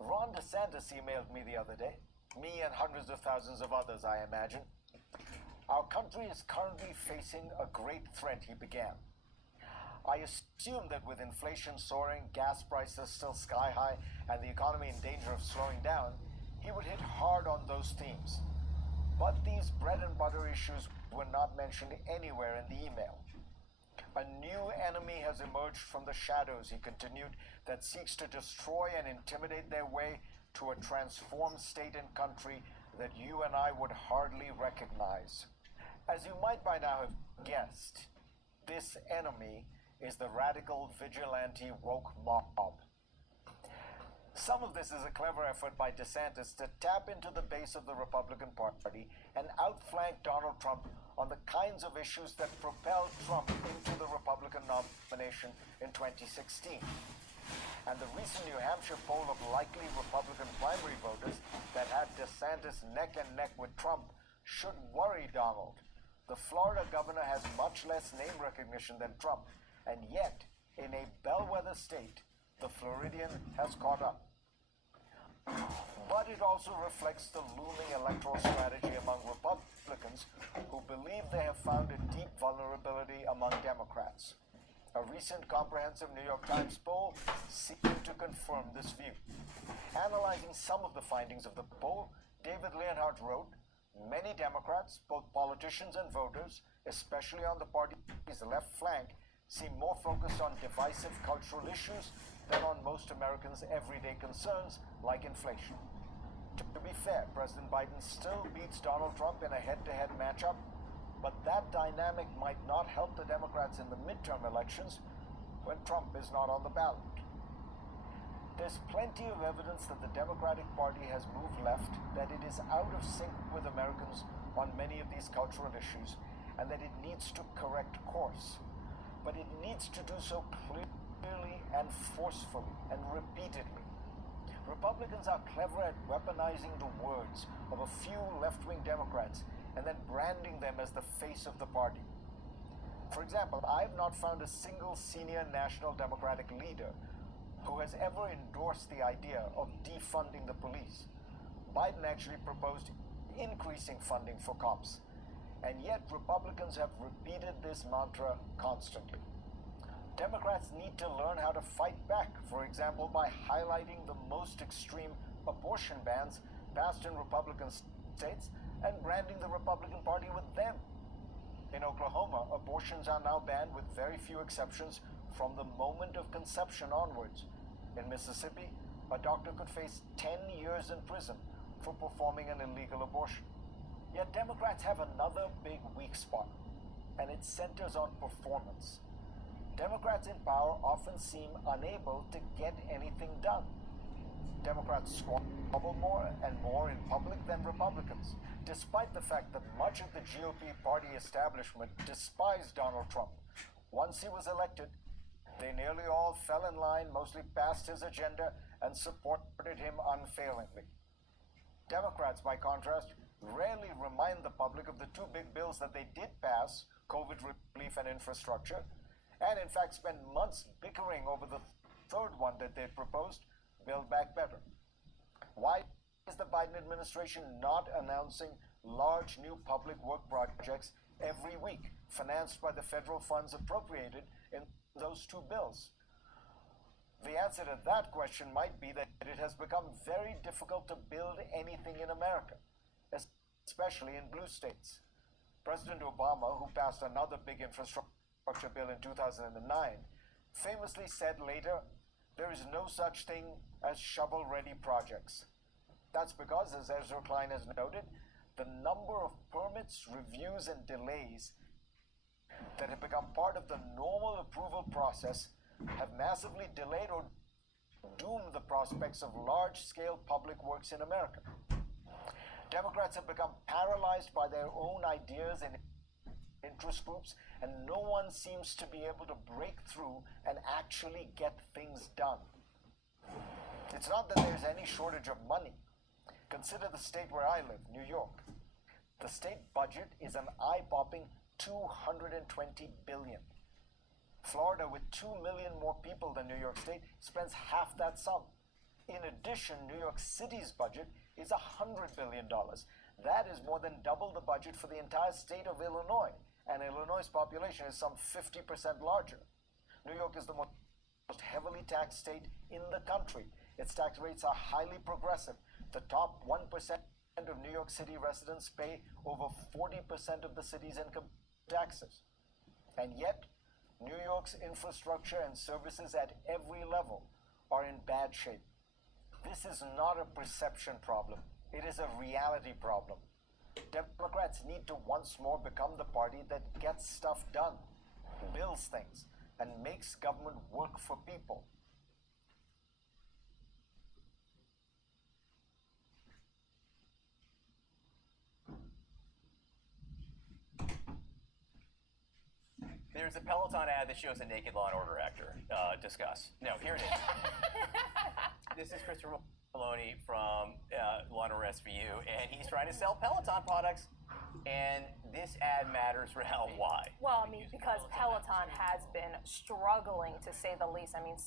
Ron DeSantis emailed me the other day, me and hundreds of thousands of others, I imagine. Our country is currently facing a great threat, he began. I assume that with inflation soaring, gas prices still sky high, and the economy in danger of slowing down, he would hit hard on those themes. But these bread and butter issues were not mentioned anywhere in the email. A new enemy has emerged from the shadows, he continued, that seeks to destroy and intimidate their way to a transformed state and country that you and I would hardly recognize. As you might by now have guessed, this enemy is the radical vigilante woke mob. Some of this is a clever effort by DeSantis to tap into the base of the Republican Party and outflank Donald Trump on the kinds of issues that propelled Trump into the Republican nomination in 2016. And the recent New Hampshire poll of likely Republican primary voters that had DeSantis neck and neck with Trump should worry Donald. The Florida governor has much less name recognition than Trump, and yet, in a bellwether state, the Floridian has caught up. But it also reflects the looming electoral strategy among Republicans who believe they have found a deep vulnerability among Democrats. A recent comprehensive New York Times poll seemed to confirm this view. Analyzing some of the findings of the poll, David Leonhardt wrote, many Democrats, both politicians and voters, especially on the party's left flank, seem more focused on divisive cultural issues than on most Americans' everyday concerns like inflation. To be fair, President Biden still beats Donald Trump in a head-to-head matchup, but that dynamic might not help the Democrats in the midterm elections when Trump is not on the ballot. There's plenty of evidence that the Democratic Party has moved left, that it is out of sync with Americans on many of these cultural issues, and that it needs to correct course. But it needs to do so clearly and forcefully and repeatedly. Republicans are clever at weaponizing the words of a few left-wing Democrats and then branding them as the face of the party. For example, I have not found a single senior national Democratic leader who has ever endorsed the idea of defunding the police. Biden actually proposed increasing funding for cops, and yet Republicans have repeated this mantra constantly. Democrats need to learn how to fight back, for example, by highlighting the most extreme abortion bans passed in Republican states and branding the Republican Party with them. In Oklahoma, abortions are now banned with very few exceptions from the moment of conception onwards. In Mississippi, a doctor could face 10 years in prison for performing an illegal abortion. Yet Democrats have another big weak spot, and it centers on performance. Democrats in power often seem unable to get anything done. Democrats squabble more and more in public than Republicans, despite the fact that much of the GOP party establishment despised Donald Trump. Once he was elected, they nearly all fell in line, mostly passed his agenda, and supported him unfailingly. Democrats, by contrast, rarely remind the public of the two big bills that they did pass, COVID relief and infrastructure, and in fact spend months bickering over the third one that they proposed, Build Back Better. Why is the Biden administration not announcing large new public work projects every week, financed by the federal funds appropriated in those two bills? The answer to that question might be that it has become very difficult to build anything in America, especially in blue states. President Obama, who passed another big infrastructure bill in 2009, famously said later, there is no such thing as shovel-ready projects. That's because, as Ezra Klein has noted, the number of permits, reviews, and delays that have become part of the normal approval process have massively delayed or doomed the prospects of large-scale public works in America. Democrats have become paralyzed by their own ideas and interest groups, and no one seems to be able to break through and actually get things done. It's not that there's any shortage of money. Consider the state where I live, New York. The state budget is an eye-popping $220 billion. Florida, with 2 million more people than New York State, spends half that sum. In addition, New York City's budget is $100 billion. That is more than double the budget for the entire state of Illinois, and Illinois' population is some 50% larger. New York is the most heavily taxed state in the country. Its tax rates are highly progressive. The top 1% of New York City residents pay over 40% of the city's income taxes. And yet, New York's infrastructure and services at every level are in bad shape. This is not a perception problem. It is a reality problem. Democrats need to once more become the party that gets stuff done, builds things, and makes government work for people. There's a Peloton ad that shows a naked Law and Order actor. Discuss. No, here it is. This is Christopher Maloney from Law and Order SVU, and he's trying to sell Peloton products. And this ad matters, Rael. Why? Well, I mean, because Peloton has been struggling, to say the least. I mean,